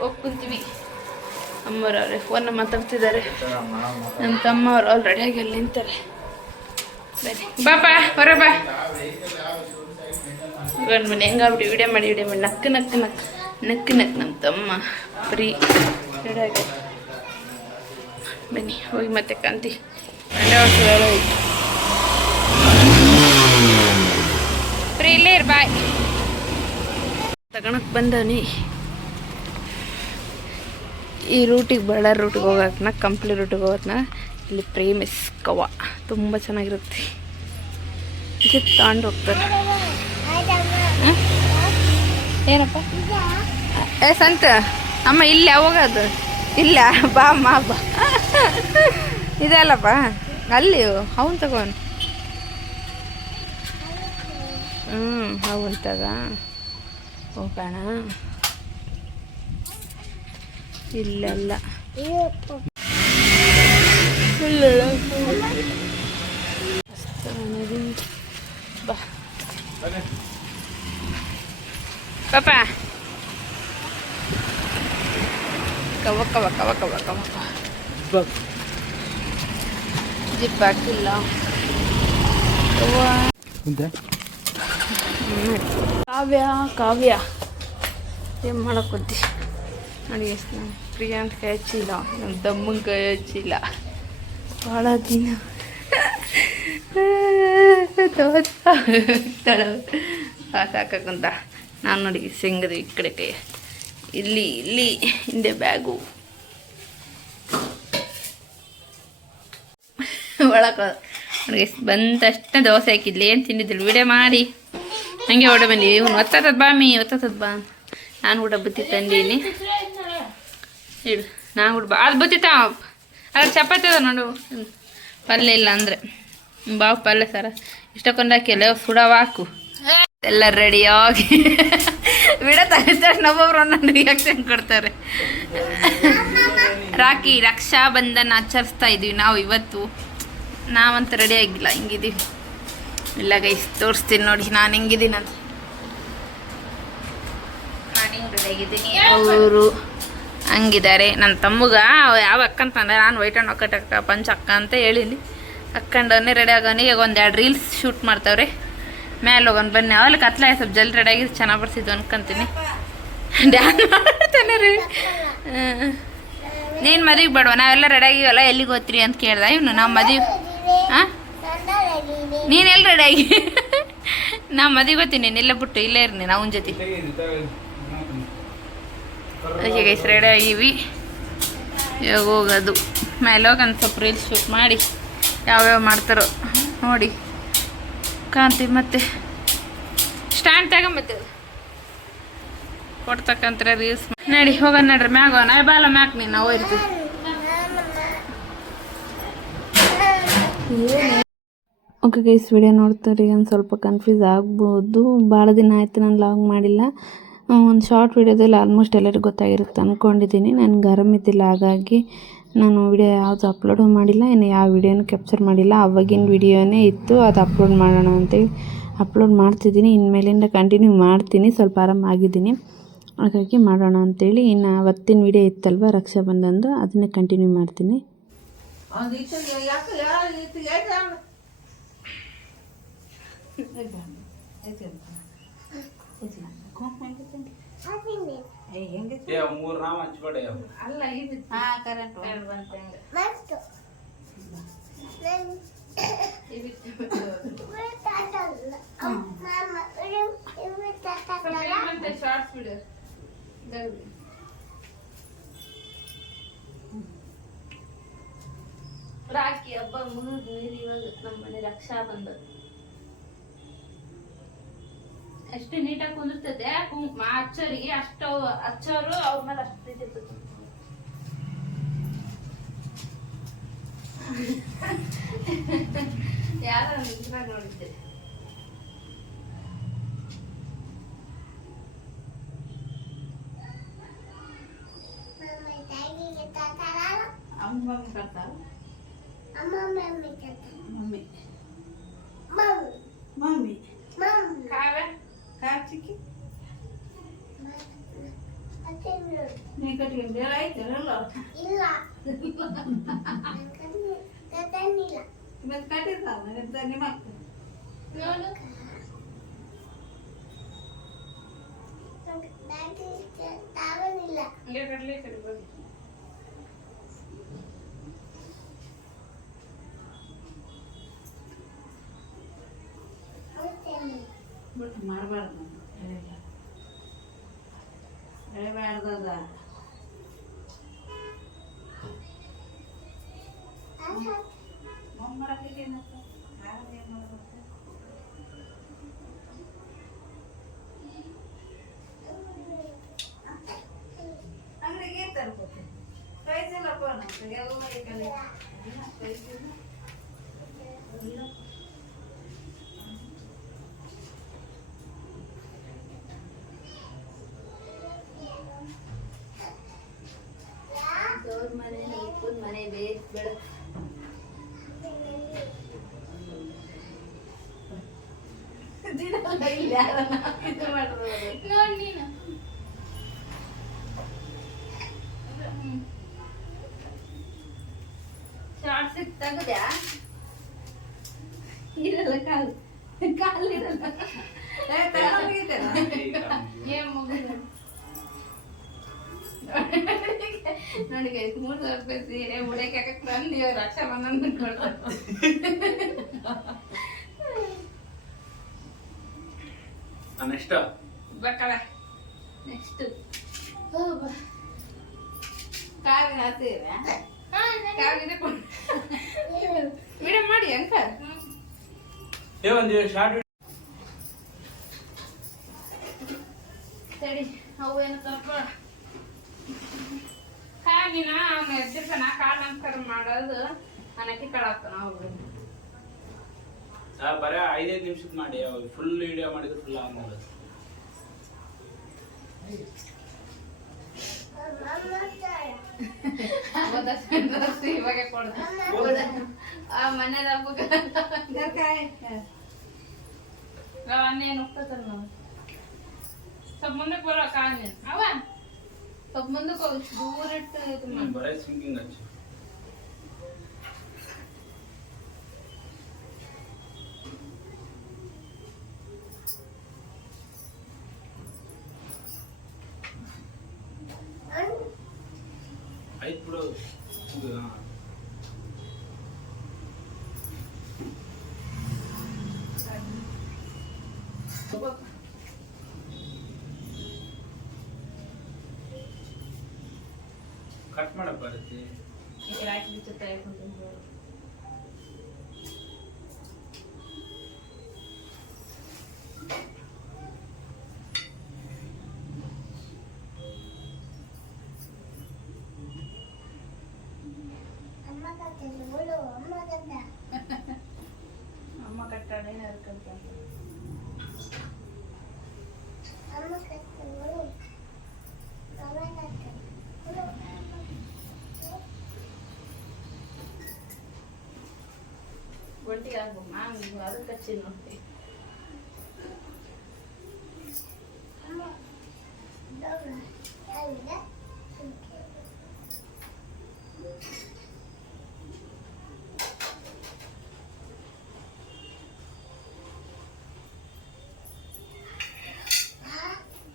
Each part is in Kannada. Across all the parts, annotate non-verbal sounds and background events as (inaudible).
ಹೋಗಿ ಕುಂತೀವಿ. ಅಮ್ಮರವ್ರೆ ಫೋನ್ ಮಾತಾಡ್ತಿದ್ದಾರೆ. ನಮ್ಮ ತಮ್ಮ ಅವ್ರು ಆಲ್ರೆಡಿ ಆಗಿ ಅಲ್ಲಿ ನಿಂತಾರೆ. ಬನ್ನಿ ಬಾಪಾ ಹೊರ ಬಾ. ಗಂಡು ಮನೆ ಹೆಂಗಾಗ್ಬಿಡಿ ವಿಡಿಯೋ ಮಾಡಿ ವಿಡಿಯೋ ಮಾಡಿ. ನಕ್ಕ ನಕ್ಕ ನಕ್ಕ. ನಕ್ಕು, ನಕ್ಕ ನಮ್ಮ ತಮ್ಮ. ಫ್ರೀ ರೆಡಿಯಾಗಿ ಬನ್ನಿ, ಹೋಗಿ ಮತ್ತೆ ಕಾಂತಿ. ಫ್ರೀ ಇಲ್ಲೇ ಬಾಯ್ ಬಂದವನಿ. ಈ ರೂಟಿಗೆ ಬಳ್ಳಾರಿ ರೂಟಿಗೆ ಹೋಗೋಕ್ಕನ ಕಂಪ್ಲಿ ರೂಟಿಗೆ ಹೋಗೋದ್ನ ಇಲ್ಲಿ ಪ್ರೇಮಿಸ್ ಕವ ತುಂಬ ಚೆನ್ನಾಗಿರುತ್ತೆ. ಇದು ತಗೊಂಡು ಹೋಗ್ತಾರೆ? ಏನಪ್ಪ? ಏ, ಸಂತ, ಅಮ್ಮ ಇಲ್ಲಿ ಅದು? ಇಲ್ಲ, ಬಾ ಅಮ್ಮ ಬಾ. ಇದಲ್ಲಪ್ಪ ಅಲ್ಲಿ ಅವನು ತಗೋನ್ ಹ್ಞೂ ಅವನು ತಗ ಹೋಗೋಣ. ಇಲ್ಲಲ್ಲ. ಬಾ ಪಾಪ ಕವ ಕವ ಕವ ಕವ ಕವ ಕವ ಜಿಪ್ ಹಾಕಿಲ್ಲ. ಕಾವ್ಯ ಕಾವ್ಯ. ಏನು ಮಾಡಕ್ಕೊದ್ದಿ ನೋಡಿ ಎಷ್ಟು ಕೈ ಹಚ್ಚಿಲ್ಲ ನಮ್ಮ ತಮ್ಮನ ಕೈ ಹಚ್ಚಿಲ್ಲ ಭಾಳ ದಿನ. (laughs) ಸಾಕಂತ ನಾನು ನೋಡಿ ಸಿಂಗದ ಈ ಕಡೆ ಇಲ್ಲಿ ಇಲ್ಲಿ, ಹಿಂದೆ ಬ್ಯಾಗು. ಒಳಗೆ ನನಗೆ ಬಂದ ತಕ್ಷಣ ದೋಸೆ ಹಾಕಿದ್ಲಿ. ಏನು ತಿಂದಿದ್ದಿಲ್ಲ? ವಿಡಿಯೋ ಮಾಡಿ. ಹಂಗೆ ಹೊಡೆ ಬನ್ನಿ ಇವ್ನು ಒತ್ತದ ಬಾ ಮೀ ಬಾ ನಾನು ಕೂಡ ಬುತ್ತಿ ತಂದೀನಿ ಇಡು ನಾ ಹುಡ್ಬ ಅದು ಬುತ್ತಿ ತಾ ಅದ್ರ ಚಪಾತಿ ಅದ ನೋಡು. ಪಲ್ಯ ಇಲ್ಲ ಅಂದರೆ. ಬಾವು ಪಲ್ಯ ಸರ. ಇಷ್ಟಕ್ಕೊಂದು ಹಾಕಿಲ್ಲ ಸುಡವ ಹಾಕು. ಎಲ್ಲ ರೆಡಿಯಾಗಿ ಬಿಡ ತಕ್ಷಣ ನಮ್ಮೊಬ್ರು ಒಂದೊಂದು ರಿಯಾಕ್ಷನ್ ಕೊಡ್ತಾರೆ. ರಾಖಿ ರಕ್ಷಾ ಬಂಧನ ಆಚರಿಸ್ತಾ ಇದೀವಿ ನಾವು ಇವತ್ತು. ನಾವಂತೂ ರೆಡಿ ಆಗಿಲ್ಲ ಹಿಂಗಿದ್ದೀವಿ ಇಲ್ಲ ಗೈಸ್ ತೋರಿಸ್ತೀನಿ ನೋಡಿ, ನಾನು ಹೆಂಗಿದ್ದೀನಿ ಅಂತ ನಾನು ಹಿಂಗೆ ರೆಡಿ ಆಗಿದ್ದೀನಿ. ಅವರು ಹಂಗಿದ್ದಾರೆ ನನ್ನ ತಮ್ಮಗ ಯಾವ ಅಕ್ಕ ಅಂತಂದ್ರೆ ನಾನು ವೈಟ್ ಆ್ಯಂಡ್ ಒಕ್ಕಟ್ ಅಕ್ಕ ಪಂಚ್ ಅಕ್ಕ ಅಂತ ಹೇಳಿನಿ. ಅಕ್ಕಂಡವನ್ನೇ ರೆಡಿ ಆಗೋನಿ ಈಗ ಒಂದು ಎರಡು ರೀಲ್ಸ್ ಶೂಟ್ ಮಾಡ್ತಾವ್ರೆ. ಮ್ಯಾಲೆ ಹೋಗೋಣ ಬನ್ನಿ. ಅವಲ್ಲಿ ಕತ್ಲ ಸ್ವಲ್ಪ ಜಲ್ದಿ ರೆಡಿ ಆಗಿ ಚೆನ್ನಾಗಿ ಬರ್ಸಿದ್ವು ಅನ್ಕೊಂತೀನಿ. ಡ್ಯಾನ್ ಮಾಡ್ತಾನೆ ರೀ. ನೀನು ಮದುವೆಗೆ ಬೇಡವ. ನಾವೆಲ್ಲ ರೆಡಿ ಆಗಿವಲ್ಲ, ಎಲ್ಲಿಗೆ ಹೋಗ್ತೀರಿ ಅಂತ ಕೇಳ್ದ. ಇವನು, ನಾವು ಮದುವೆ ಹಾಂ ನೀನು ಎಲ್ಲಿ ರೆಡಿ ಆಗಿ ನಾ ಮದುವೆ ಗೊತ್ತೀನಿ ಇಲ್ಲೇ ಬಿಟ್ಟು, ಇಲ್ಲೇ ಇರ್ನಿ, ನಾವು ಜೊತೆ ಅದಕ್ಕೆ ಗೈಸ್ ರೆಡಿ ಆಗಿವಿ. ಇವಾಗ ಹೋಗೋದು. ಮೇಲೆ ಹೋಗಿ ಸ್ವಲ್ಪ ರೀಲ್ಸ್ ಶೂಟ್ ಮಾಡಿ ಯಾವ್ಯಾವ ಮಾಡ್ತಾರೋ ನೋಡಿ. ಕಾಂತಿ ಮತ್ತೆ ಸ್ಟ್ಯಾಂಡ್ ತಗೊಂಬತ್ತೆ. ಕೊಡ್ತಕ್ಕಂಥ ರೀಲ್ಸ್ ನಡಿ, ಹೋಗೋಣ ನಡ್ರಿ. ಮ್ಯಾಗ ನಾ ಬಾಲ ಮ್ಯಾಕ್ ನೀನು, ನಾವು ಇರ್ತೀವಿ ಓಕೆ ಗೈಸ್ ವಿಡಿಯೋ ನೋಡ್ತಾರೆ ಒಂದು ಸ್ವಲ್ಪ ಕನ್ಫ್ಯೂಸ್ ಆಗ್ಬೋದು. ಭಾಳ ದಿನ ಆಯಿತು, ನಾನು ಲಾಗ್ ಮಾಡಿಲ್ಲ. ಒಂದು ಶಾರ್ಟ್ ವೀಡಿಯೋದಲ್ಲಿ ಆಲ್ಮೋಸ್ಟ್ ಎಲ್ಲರಿಗೂ ಗೊತ್ತಾಗಿರುತ್ತೆ ಅಂದ್ಕೊಂಡಿದ್ದೀನಿ ನನಗೆ ಆರಾಮಿದ್ದಿಲ್ಲ ಹಾಗಾಗಿ ನಾನು ವಿಡಿಯೋ ಯಾವುದು ಅಪ್ಲೋಡು ಮಾಡಿಲ್ಲ ಇನ್ನು ಯಾವ ವಿಡಿಯೋನೂ ಕ್ಯಾಪ್ಚರ್ ಮಾಡಿಲ್ಲ. ಅವಾಗಿನ ವಿಡಿಯೋನೇ ಇತ್ತು ಅದು ಅಪ್ಲೋಡ್ ಮಾಡೋಣ ಅಂತೇಳಿ ಅಪ್ಲೋಡ್ ಮಾಡ್ತಿದ್ದೀನಿ. ಇನ್ಮೇಲಿಂದ ಕಂಟಿನ್ಯೂ ಮಾಡ್ತೀನಿ ಸ್ವಲ್ಪ ಆರಾಮಾಗಿದ್ದೀನಿ ಹಾಗಾಗಿ ಮಾಡೋಣ ಅಂತೇಳಿ ಇನ್ನು ಅವತ್ತಿನ ವಿಡಿಯೋ ಇತ್ತಲ್ವ ರಕ್ಷಾ ಬಂದಂದು ಅದನ್ನೇ ಕಂಟಿನ್ಯೂ ಮಾಡ್ತೀನಿ. ಮೂರ್ ನಾವ್ ಹಚ್ಬೇಡ ಅಲ್ಲ ಇದು ಕರೆಂಟ್. ಬಂತೆ. ಶಾರ್ಟ್ಸ್ ವಿಡಿಯೋ ರಾಖಿ ಹಬ್ಬ ಮುಗಿದ ಮೇಲೆ ಇವಾಗ ನಮ್ಮ ಮನೆ ರಕ್ಷಾ ಬಂದ. ಎಷ್ಟು ನೀಟಾಗಿ ಕುಂದಿರ್ತದೆ ಕುಂಕುಮ ಅಚ್ಚರಿಗೆ ಅಷ್ಟು ಅಚ್ಚರು ಅವ್ರ ಮೇಲೆ ಅಷ್ಟು ಪ್ರೀತಿ ಇರ್ತದೆ ಯಾರ ನಿಜವಾಗಿ ನೋಡಿದ್ದೆ ಅವ್ನ ಮಮ್ಮಿ ಬರ್ತಾಳ ಮಮ್ಮಿ ಮಮ್ಮಿ ಕಾವ್ಯ ಕಾರ್ ಚಿಕ್ಕಿ ಅತ್ತೆ ನೀ ಕಟ್ಕೊಂಡು ಬೇರೆ ಆಯ್ತಾರಲ್ಲ ಮತ್ತೆ ಕಟ್ಟಿರ್ತಾವ ನಿಮ್ಮ ಹಂಗೆ ಕಟ್ಲಿ ಕಟ್ಟಿ ಬಿಟ್ಟು ಮಾಡಬಾರ್ದು ಎಳೆಬಾರ್ದದ ಮಾಡಕ್ಕೆ ಅಂಗಡಿಗೆ ತರ್ಬೋದು ಪ್ರೈಸ್ ಇಲ್ಲಪ್ಪ ನಮ್ದು ಎಲ್ಲ ಈ ಕಡೆ ಪ್ರೈಸ್ ಇಲ್ಲ ಬೇಕು ಬೇಡ ದಿನ ಇಲ್ಲಿ ಯಾರನ್ನ ಇದು ಮಾಡೋದು ನೋಡಿ ನೀನು ಶಾರ್ಟ್ಸ್ ತೆಗದ್ಯಾ ಗೈಸ್ ಮೂರ್ ಸಾವಿರ ರೂಪಾಯಿ ಸೀರೆ ಉಡಕ್ಕೆ ಹಾಕಕ್ ಬಂದು ರಕ್ಷಾ ಬಂಧನ ಇಷ್ಟ ಬೇಕಲ್ಲ ನೆಕ್ಸ್ಟ್ ಕಾವಿನ ಹತ್ತಿರ ವಿಡಿಯೋ ಮಾಡಿ ಅಂತ ಏ ಒಂದು ಶಾರ್ಟ್ ಸರಿ ಅವು ಏನು ಸ್ವಲ್ಪ ಕಾವಿನ ಅವ್ನು ಎದ್ದಿರ್ತಾನ ಕಾಲ್ ನಮಸ್ಕಾರ ಮಾಡೋದು ಅನಕ್ಕೆ ಕಳಾಗ್ತಾನ ಅವ್ರು ಬರೀ ಐದೈದು ನಿಮಿಷದ ಮಾಡಿ ಫುಲ್ ವಿಡಿಯೋ ಮಾಡಿದ್ರೆ ಫುಲ್ ಆಗಲ್ಲ ಅವತ್ತು ಇವಾಗ ಕೊಡ್ದ ಆ ಮನೆದ ಹಬ್ಬಕ್ಕೆ ಅನ್ನೇನು ಹೋಗ್ತದ ಸ್ವಲ್ಪ ಮುಂದಕ್ಕೆ ಬರೋ ಕಾಲ ಅವ ಸ್ವಲ್ಪ ಮುಂದಕ್ಕೆ ಹೋಗಿ ದೂರ ಇಟ್ಟು ಇದು ಮಾಡು. ಬರೀ ಸಿಂಗಿಂಗ್ ಹಚ್ಚಿ ಆಯ್ತು ಬಿಡು ಇದು, ಹಾ. ಕಟ್ ಮಾಡಕ್ ಬರುತ್ತೆ ಈ ಕಡೆ ಹಾಕಿ ಜೊತೆ ಹಾಕೊಂಡು ಅಮ್ಮ ಕಟ್ಟಾಳೆ ಹರ್ಕಂತ ಒಟ್ಟಿಗೆ ಆಗ್ಬೇಕು ನಾನು ಅದಕ್ಕೆ ಹಚ್ಚಿ ನೋಡಿ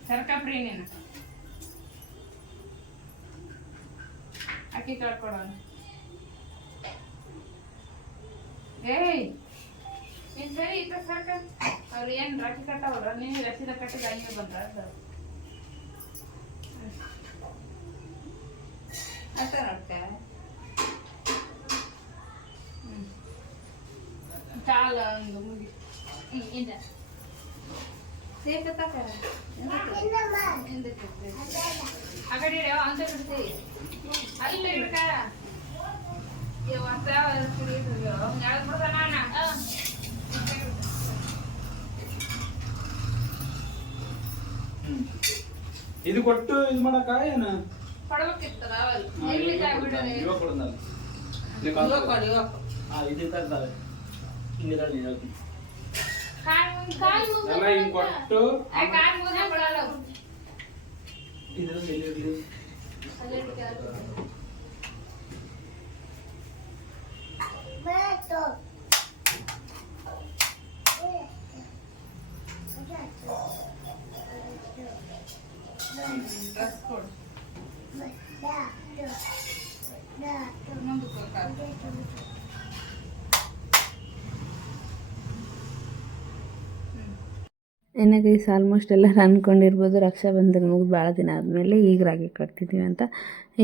ಸರ್ಕಪ್ರಿ ಅಕ್ಕಿ ತೊಳ್ಕೊಡೋಣ ಏಯ್ ನಿನ್ ಸರ್ಕ ಅವ್ರು ಏನ್ ರಾಖಿ ಕಟ್ಟವ್ರ? ನೀನು ರಸೀದ ಕಟ್ಟಿದ ಹಂಗೆ ಬಂದ್ರ ಅಷ್ಟ ನೋಡ್ಕ? ಚಾಲ ಒಂದು ಮುಗಿ. ಇಂದ ಸೇಕ? ತಕ ಆ ಕಡೆ ಇಡು, ಅಂತ ಅಲ್ಲಿ ಇಡ್ಕ ಇವತ್ತ ನಾಳೆ ಬಿಡ್ದ ನಾನ ಇದು ಕೊಟ್ಟು ಇದು ಮಾಡಕ ಏನು ಕೊಡ್ಬೇಕಿತ್ತದ ಅವಲ್ ಹಾ, ಎಲ್ಲಿ ಇವಾಗ ಕೊಡ್ತಾನೆ, ಬಿಡು ಇವಾಗ ಕೊಡ್ತಾನೆ. ಇದು ಇವಾಗ ಕಾಲ್ ಕೊಡಿ ಇವಾಗ ಹಾ ಇದು ತರ್ತಾರೆ ಹಿಂಗಿದಾಳೆ ನೀನು ಹೇಳ್ತೀನಿ ಕಾಲ್ ಮುಗ್ದು- ಕಾಲ್ ಮುಗ್ದು ಎಲ್ಲ ಹಿಂಗ್ ಕೊಟ್ಟು ಆ ಕಾಲ್ ಮುಗ್ದ ಬಿಡಲ್ಲ ಅವ್ರು. ಇದು ಎಲ್ಲಿರ್ಲಿ? ಡ್ರೆಸ್ ಕೊಡು ಮುಂದಕ್ಕೆ ಕಾಲು. ಏನೇ ಗೈಸ್ ಆಲ್ಮೋಸ್ಟ್ ಎಲ್ಲರೂ ಅಂದ್ಕೊಂಡಿರ್ಬೋದು ರಕ್ಷಾಬಂಧನ ಮುಗಿದು ಭಾಳ ದಿನ ಆದಮೇಲೆ ಈಗ ರಾಗಿ ಕಟ್ತಿದ್ದೀವಿ ಅಂತ.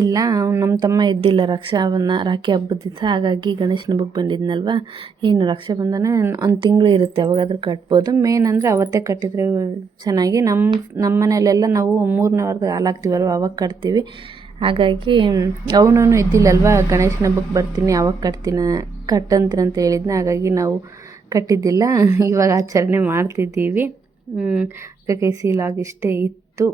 ಇಲ್ಲ ನಮ್ಮ ತಮ್ಮ ಇದ್ದಿಲ್ಲ ರಕ್ಷಾವನ್ನ ರಾಖಿ ಹಬ್ಬದ ಹಾಗಾಗಿ ಗಣೇಶನ ಹಬ್ಬಕ್ಕೆ ಬಂದಿದ್ನಲ್ವ? ಏನು ರಕ್ಷಾಬಂಧನ ಒಂದು ತಿಂಗಳು ಇರುತ್ತೆ, ಅವಾಗಾದ್ರೂ ಕಟ್ಬೋದು. ಮೇನ್ ಅಂದರೆ ಅವತ್ತೇ ಕಟ್ಟಿದರೆ ಚೆನ್ನಾಗಿ. ನಮ್ಮ ನಮ್ಮ ಮನೆಯಲ್ಲೆಲ್ಲ ನಾವು ಮೂರನೇ ವಾರದ ಹಾಲಾಗ್ತೀವಲ್ವ ಅವಾಗ ಕಟ್ತೀವಿ. ಹಾಗಾಗಿ ಅವನೂ ಇದ್ದಿಲ್ಲಲ್ವ, ಗಣೇಶನ ಬುಕ್ ಬರ್ತೀನಿ, ಅವಾಗ ಕಟ್ತೀನಿ, ಕಟ್ಟಂತ್ರಿ ಅಂತ ಹೇಳಿದ್ನ. ಹಾಗಾಗಿ ನಾವು ಕಟ್ಟಿದ್ದಿಲ್ಲ, ಇವಾಗ ಆಚರಣೆ ಮಾಡ್ತಿದ್ದೀವಿ. ಅದಕ್ಕೆ ಲಾಗ್ ಇಷ್ಟೇ ಇತ್ತು.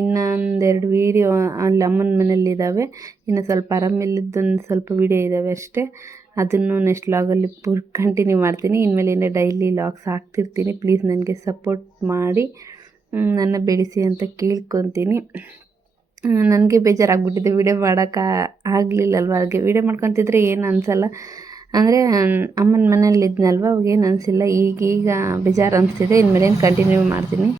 ಇನ್ನೊಂದೆರಡು ವೀಡಿಯೋ ಅಲ್ಲಿ ಅಮ್ಮನ ಮನೇಲಿದ್ದಾವೆ ಇನ್ನು ಸ್ವಲ್ಪ ಆರಾಮಿಲ್ಲದೊಂದು ಸ್ವಲ್ಪ ವೀಡಿಯೋ ಇದ್ದಾವೆ ಅಷ್ಟೇ. ಅದನ್ನು ನೆಕ್ಸ್ಟ್ ಲಾಗಲ್ಲಿ ಪೂರ್ ಕಂಟಿನ್ಯೂ ಮಾಡ್ತೀನಿ. ಇನ್ಮೇಲಿಂದ ಡೈಲಿ ಲಾಗ್ಸ್ ಹಾಕ್ತಿರ್ತೀನಿ. ಪ್ಲೀಸ್ ನನಗೆ ಸಪೋರ್ಟ್ ಮಾಡಿ. ನನ್ನ ಬೆಳೆಸಿ ಅಂತ ಕೇಳ್ಕೊತೀನಿ. ನನಗೆ ಬೇಜಾರಾಗ್ಬಿಟ್ಟಿದೆ. ವಿಡಿಯೋ ಮಾಡೋಕ್ಕೆ ಆಗಲಿಲ್ಲಲ್ವ? ಹಾಗೆ ವಿಡಿಯೋ ಮಾಡ್ಕೊತಿದ್ರೆ ಏನು ಅನಿಸಲ್ಲ. ಅಂದರೆ ಅಮ್ಮನ ಮನೇಲಿ ಇದ್ನಲ್ವ ಅವಾಗೇನು ಅನಿಸಿಲ್ಲ. ಈಗೀಗ ಬೇಜಾರು ಅನಿಸ್ತಿದೆ. ಇನ್ಮೇಲೇನು ಕಂಟಿನ್ಯೂ ಮಾಡ್ತೀನಿ.